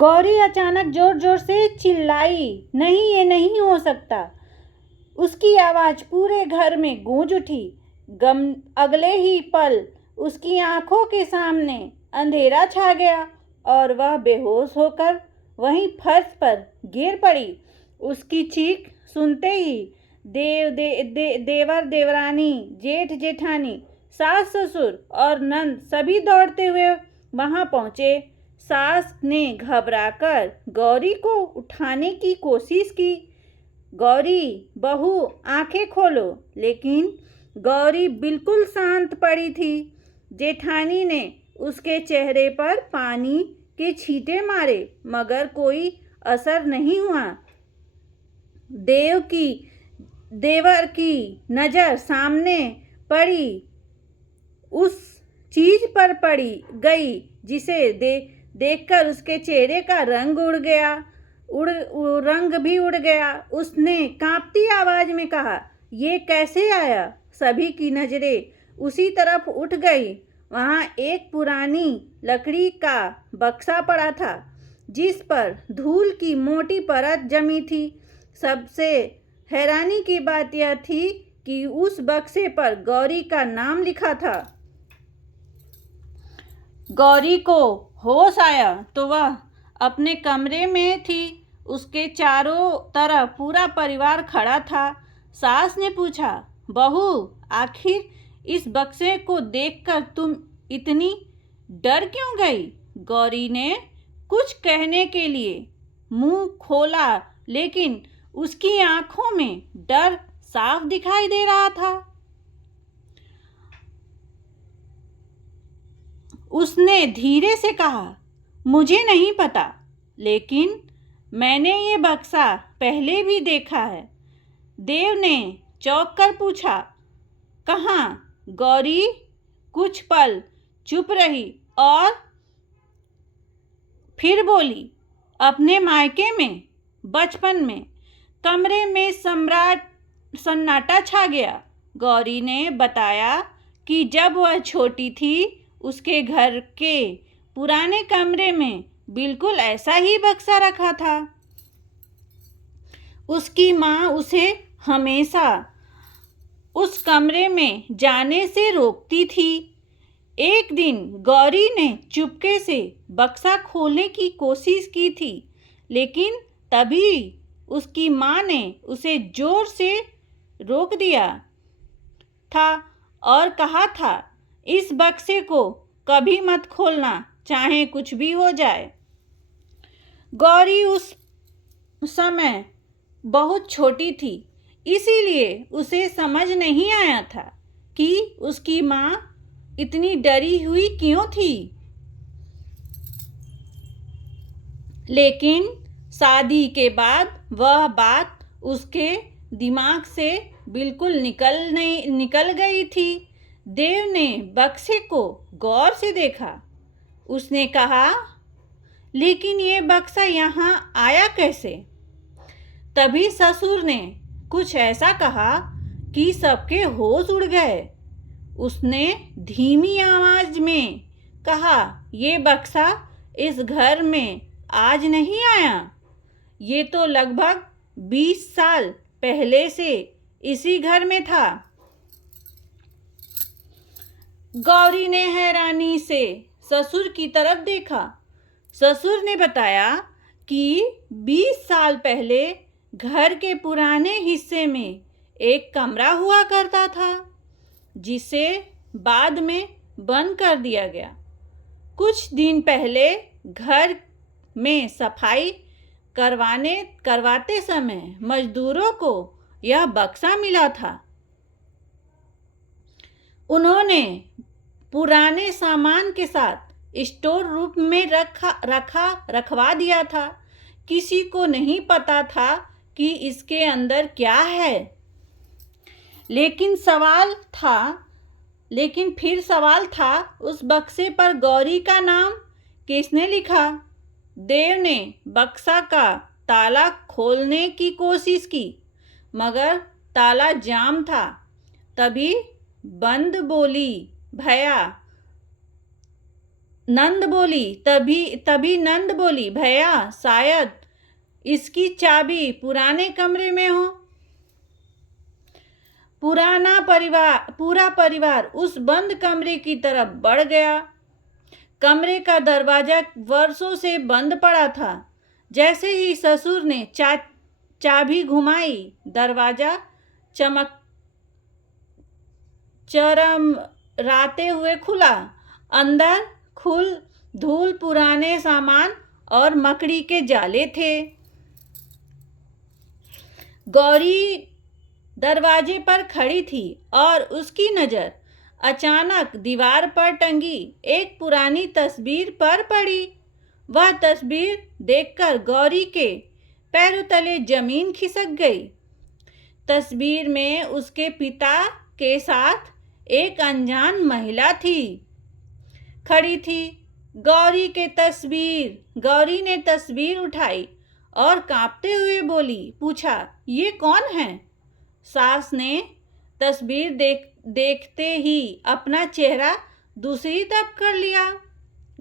गौरी अचानक जोर जोर से चिल्लाई, नहीं, ये नहीं हो सकता। उसकी आवाज़ पूरे घर में गूंज उठी। अगले ही पल उसकी आंखों के सामने अंधेरा छा गया और वह बेहोश होकर वहीं फर्श पर गिर पड़ी। उसकी चीख सुनते ही देवर देवरानी, जेठ जेठानी, सास ससुर और नंद सभी दौड़ते हुए वहां पहुंचे। सास ने घबराकर गौरी को उठाने की कोशिश की। गौरी बहू, आंखें खोलो। लेकिन गौरी बिल्कुल शांत पड़ी थी। जेठानी ने उसके चेहरे पर पानी के छींटे मारे मगर कोई असर नहीं हुआ। देवर की नज़र सामने पड़ी उस चीज पर पड़ी गई जिसे देखकर उसके चेहरे का रंग रंग भी उड़ गया। उसने कांपती आवाज में कहा, ये कैसे आया? सभी की नजरें उसी तरफ उठ गई। वहां एक पुरानी लकड़ी का बक्सा पड़ा था जिस पर धूल की मोटी परत जमी थी। सबसे हैरानी की बात यह थी कि उस बक्से पर गौरी का नाम लिखा था। गौरी को होश आया तो वह अपने कमरे में थी। उसके चारों तरफ पूरा परिवार खड़ा था। सास ने पूछा, बहू, आखिर इस बक्से को देखकर तुम इतनी डर क्यों गई? गौरी ने कुछ कहने के लिए मुंह खोला लेकिन उसकी आंखों में डर साफ दिखाई दे रहा था। उसने धीरे से कहा, मुझे नहीं पता, लेकिन मैंने ये बक्सा पहले भी देखा है। देव ने चौंक कर पूछा, कहाँ? गौरी कुछ पल चुप रही और फिर बोली, अपने मायके में, बचपन में। कमरे में सन्नाटा छा गया। गौरी ने बताया कि जब वह छोटी थी उसके घर के पुराने कमरे में बिल्कुल ऐसा ही बक्सा रखा था। उसकी माँ उसे हमेशा उस कमरे में जाने से रोकती थी। एक दिन गौरी ने चुपके से बक्सा खोलने की कोशिश की थी, लेकिन तभी उसकी माँ ने उसे जोर से रोक दिया था और कहा था, इस बक्से को कभी मत खोलना, चाहे कुछ भी हो जाए। गौरी उस समय बहुत छोटी थी, इसीलिए उसे समझ नहीं आया था कि उसकी माँ इतनी डरी हुई क्यों थी। लेकिन शादी के बाद वह बात उसके दिमाग से बिल्कुल निकल गई थी। देव ने बक्से को गौर से देखा। उसने कहा, लेकिन ये बक्सा यहाँ आया कैसे? तभी ससुर ने कुछ ऐसा कहा कि सबके होश उड़ गए। उसने धीमी आवाज में कहा, ये बक्सा इस घर में आज नहीं आया, ये तो लगभग 20 साल पहले से इसी घर में था। गौरी ने हैरानी से ससुर की तरफ देखा। ससुर ने बताया कि 20 साल पहले घर के पुराने हिस्से में एक कमरा हुआ करता था जिसे बाद में बंद कर दिया गया। कुछ दिन पहले घर में सफाई करवाते समय मजदूरों को यह बक्सा मिला था। उन्होंने पुराने सामान के साथ स्टोर रूम में रखवा दिया था। किसी को नहीं पता था कि इसके अंदर क्या है। लेकिन फिर सवाल था, उस बक्से पर गौरी का नाम किसने लिखा? देव ने बक्सा का ताला खोलने की कोशिश की मगर ताला जाम था। तभी बंद बोली, भैया, नंद बोली तभी तभी नंद बोली, भैया शायद इसकी चाबी पुराने कमरे में हो। पूरा परिवार उस बंद कमरे की तरफ बढ़ गया। कमरे का दरवाजा वर्षों से बंद पड़ा था। जैसे ही ससुर ने चाबी घुमाई, दरवाजा चरमराते हुए खुला। अंदर धूल, पुराने सामान और मकड़ी के जाले थे। गौरी दरवाजे पर खड़ी थी और उसकी नज़र अचानक दीवार पर टंगी एक पुरानी तस्वीर पर पड़ी। वह तस्वीर देखकर गौरी के पैरों तले जमीन खिसक गई। तस्वीर में उसके पिता के साथ एक अनजान महिला खड़ी थी। गौरी ने तस्वीर उठाई और कांपते हुए पूछा, ये कौन है? सास ने तस्वीर देखते ही अपना चेहरा दूसरी तरफ कर लिया।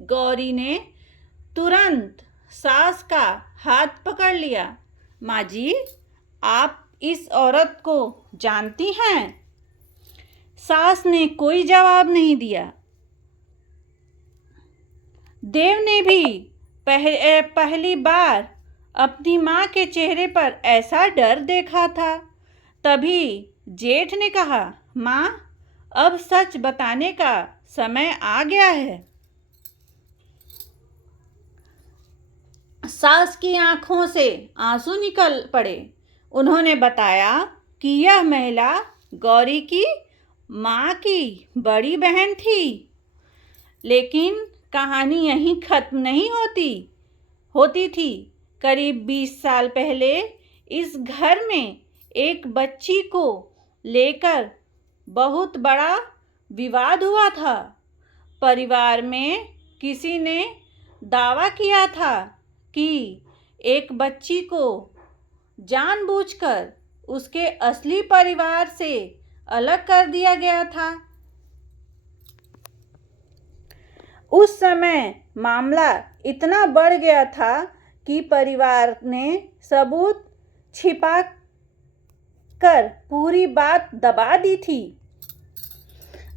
गौरी ने तुरंत सास का हाथ पकड़ लिया। माँ जी, आप इस औरत को जानती हैं? सास ने कोई जवाब नहीं दिया। देव ने भी पहली बार अपनी माँ के चेहरे पर ऐसा डर देखा था। तभी जेठ ने कहा, माँ, अब सच बताने का समय आ गया है। सास की आंखों से आंसू निकल पड़े। उन्होंने बताया कि यह महिला गौरी की माँ की बड़ी बहन थी। लेकिन कहानी यहीं खत्म नहीं होती थी। करीब 20 साल पहले इस घर में एक बच्ची को लेकर बहुत बड़ा विवाद हुआ था। परिवार में किसी ने दावा किया था कि एक बच्ची को जानबूझकर उसके असली परिवार से अलग कर दिया गया था। उस समय मामला इतना बढ़ गया था कि परिवार ने सबूत छिपा कर पूरी बात दबा दी थी।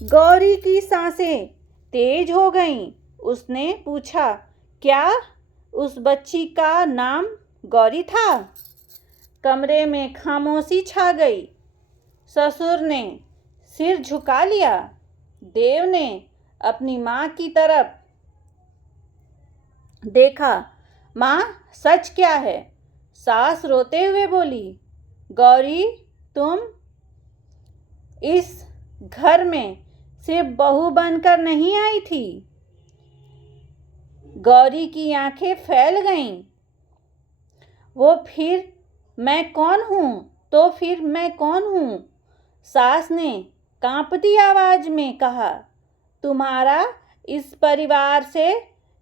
गौरी की सांसें तेज हो गईं। उसने पूछा, क्या उस बच्ची का नाम गौरी था? कमरे में खामोशी छा गई। ससुर ने सिर झुका लिया। देव ने अपनी माँ की तरफ देखा। माँ, सच क्या है? सास रोते हुए बोली, गौरी, तुम इस घर में सिर्फ बहू बनकर नहीं आई थी। गौरी की आंखें फैल गईं। फिर मैं कौन हूँ? सास ने कांपती आवाज में कहा, तुम्हारा इस परिवार से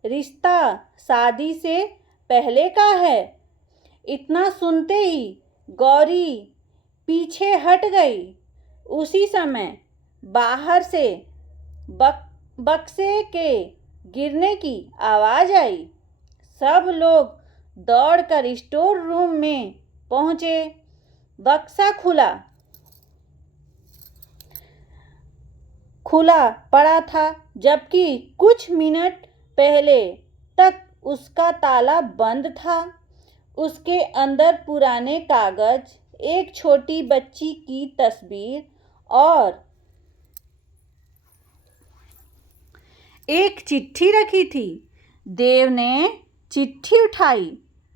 रिश्ता शादी से पहले का है। इतना सुनते ही गौरी पीछे हट गई। उसी समय बाहर से बक्से के गिरने की आवाज़ आई। सब लोग दौड़कर स्टोर रूम में पहुंचे। बक्सा खुला पड़ा था, जबकि कुछ मिनट पहले तक उसका ताला बंद था। उसके अंदर पुराने कागज, एक छोटी बच्ची की तस्वीर और एक चिट्ठी रखी थी। देव ने चिट्ठी उठाई।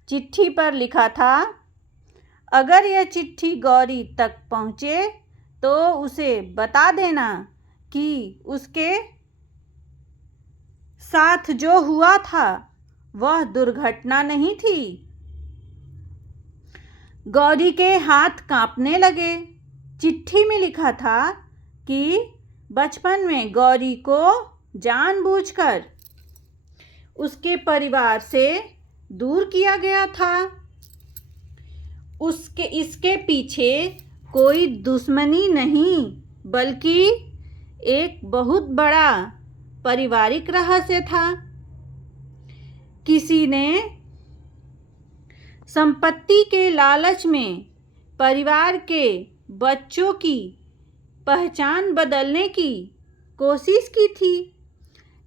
चिट्ठी पर लिखा था, अगर यह चिट्ठी गौरी तक पहुँचे तो उसे बता देना कि उसके साथ जो हुआ था वह दुर्घटना नहीं थी। गौरी के हाथ कांपने लगे। चिट्ठी में लिखा था कि बचपन में गौरी को जानबूझकर उसके परिवार से दूर किया गया था। इसके पीछे कोई दुश्मनी नहीं, बल्कि एक बहुत बड़ा पारिवारिक रहस्य था। किसी ने संपत्ति के लालच में परिवार के बच्चों की पहचान बदलने की कोशिश की थी,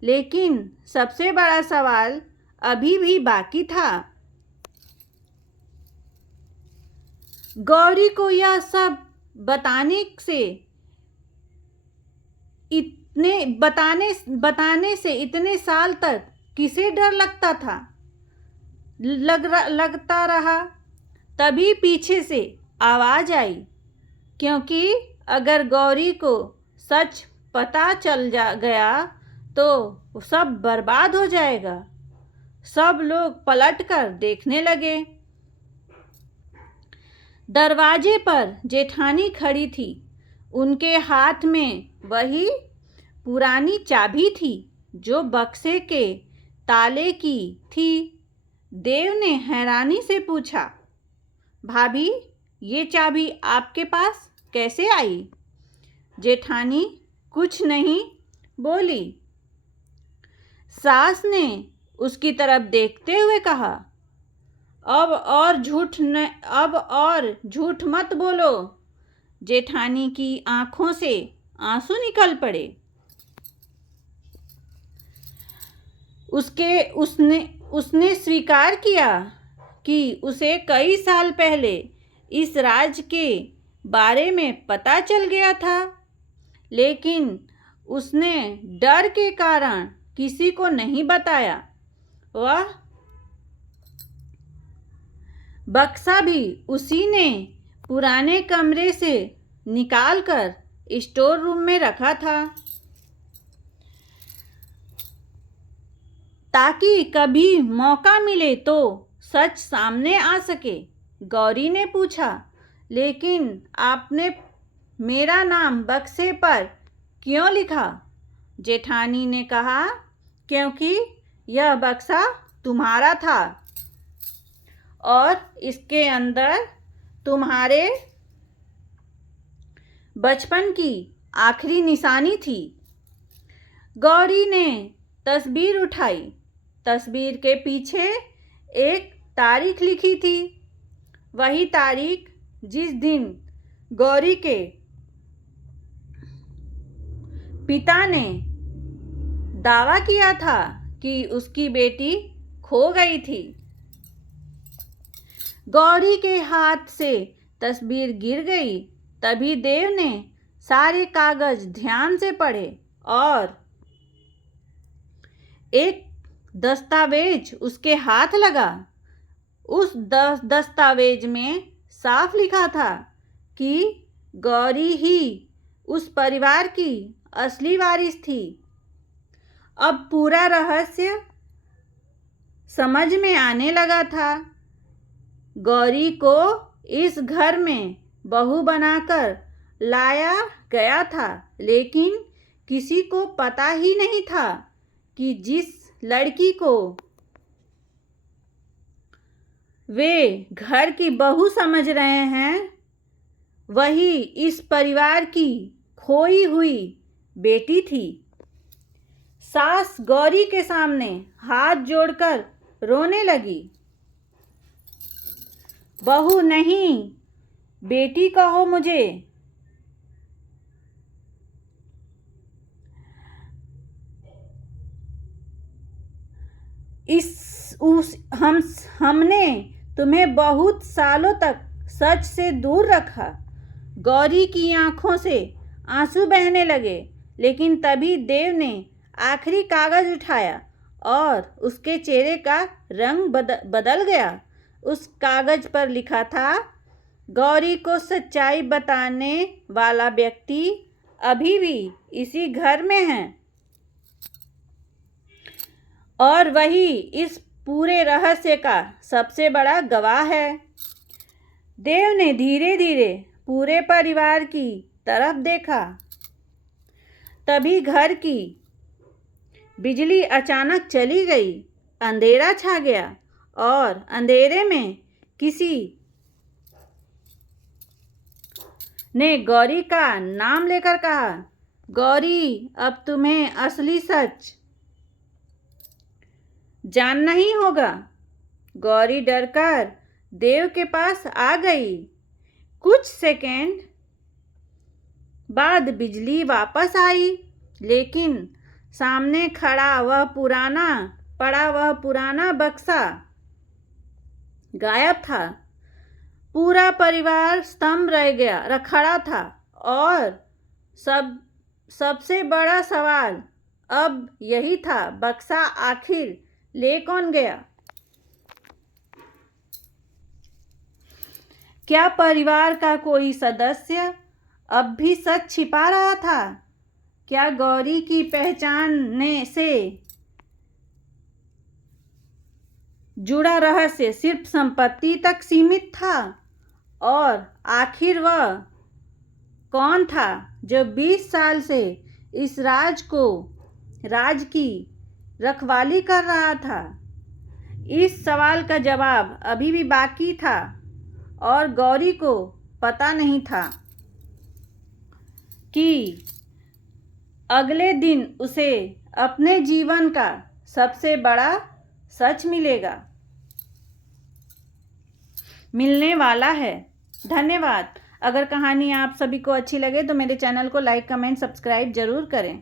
लेकिन सबसे बड़ा सवाल अभी भी बाकी था। गौरी को यह सब बताने से इतने साल तक किसे डर लगता रहा। तभी पीछे से आवाज़ आई, क्योंकि अगर गौरी को सच पता चल गया तो सब बर्बाद हो जाएगा। सब लोग पलटकर देखने लगे। दरवाजे पर जेठानी खड़ी थी। उनके हाथ में वही पुरानी चाबी थी जो बक्से के ताले की थी। देव ने हैरानी से पूछा, भाभी, ये चाबी आपके पास कैसे आई? जेठानी कुछ नहीं बोली। सास ने उसकी तरफ देखते हुए कहा, अब और झूठ मत बोलो। जेठानी की आंखों से आंसू निकल पड़े। उसने स्वीकार किया कि उसे कई साल पहले इस राज के बारे में पता चल गया था, लेकिन उसने डर के कारण किसी को नहीं बताया। वह बक्सा भी उसी ने पुराने कमरे से निकालकर स्टोर रूम में रखा था, ताकि कभी मौका मिले तो सच सामने आ सके। गौरी ने पूछा, लेकिन आपने मेरा नाम बक्से पर क्यों लिखा? जेठानी ने कहा, क्योंकि यह बक्सा तुम्हारा था और इसके अंदर तुम्हारे बचपन की आखिरी निशानी थी। गौरी ने तस्वीर उठाई। तस्वीर के पीछे एक तारीख लिखी थी, वही तारीख जिस दिन गौरी के पिता ने दावा किया था कि उसकी बेटी खो गई थी। गौरी के हाथ से तस्वीर गिर गई। तभी देव ने सारे कागज ध्यान से पढ़े और एक दस्तावेज उसके हाथ लगा। उस दस्तावेज में साफ लिखा था कि गौरी ही उस परिवार की असली वारिस थी। अब पूरा रहस्य समझ में आने लगा था। गौरी को इस घर में बहू बनाकर लाया गया था, लेकिन किसी को पता ही नहीं था कि जिस लड़की को वे घर की बहू समझ रहे हैं, वही इस परिवार की खोई हुई बेटी थी। सास गौरी के सामने हाथ जोड़कर रोने लगी। बहू नहीं, बेटी कहो मुझे। हमने तुम्हें बहुत सालों तक सच से दूर रखा। गौरी की आंखों से आंसू बहने लगे, लेकिन तभी देव ने आखिरी कागज उठाया और उसके चेहरे का रंग बदल गया। उस कागज पर लिखा था, गौरी को सच्चाई बताने वाला व्यक्ति अभी भी इसी घर में है और वही इस पूरे रहस्य का सबसे बड़ा गवाह है। देव ने धीरे धीरे पूरे परिवार की तरफ देखा। तभी घर की बिजली अचानक चली गई। अंधेरा छा गया और अंधेरे में किसी ने गौरी का नाम लेकर कहा, गौरी, अब तुम्हें असली सच जानना ही होगा। गौरी डरकर देव के पास आ गई। कुछ सेकंड बाद बिजली वापस आई, लेकिन सामने पड़ा वह पुराना बक्सा गायब था। पूरा परिवार स्तंभ खड़ा था और सबसे बड़ा सवाल अब यही था, बक्सा आखिर ले कौन गया? क्या परिवार का कोई सदस्य अब भी सच छिपा रहा था? क्या गौरी की पहचानने से जुड़ा रहस्य सिर्फ संपत्ति तक सीमित था? और आखिर वह कौन था जो 20 साल से इस राज की रखवाली कर रहा था? इस सवाल का जवाब अभी भी बाकी था और गौरी को पता नहीं था कि अगले दिन उसे अपने जीवन का सबसे बड़ा सच मिलने वाला है। धन्यवाद। अगर कहानी आप सभी को अच्छी लगे तो मेरे चैनल को लाइक, कमेंट, सब्सक्राइब जरूर करें।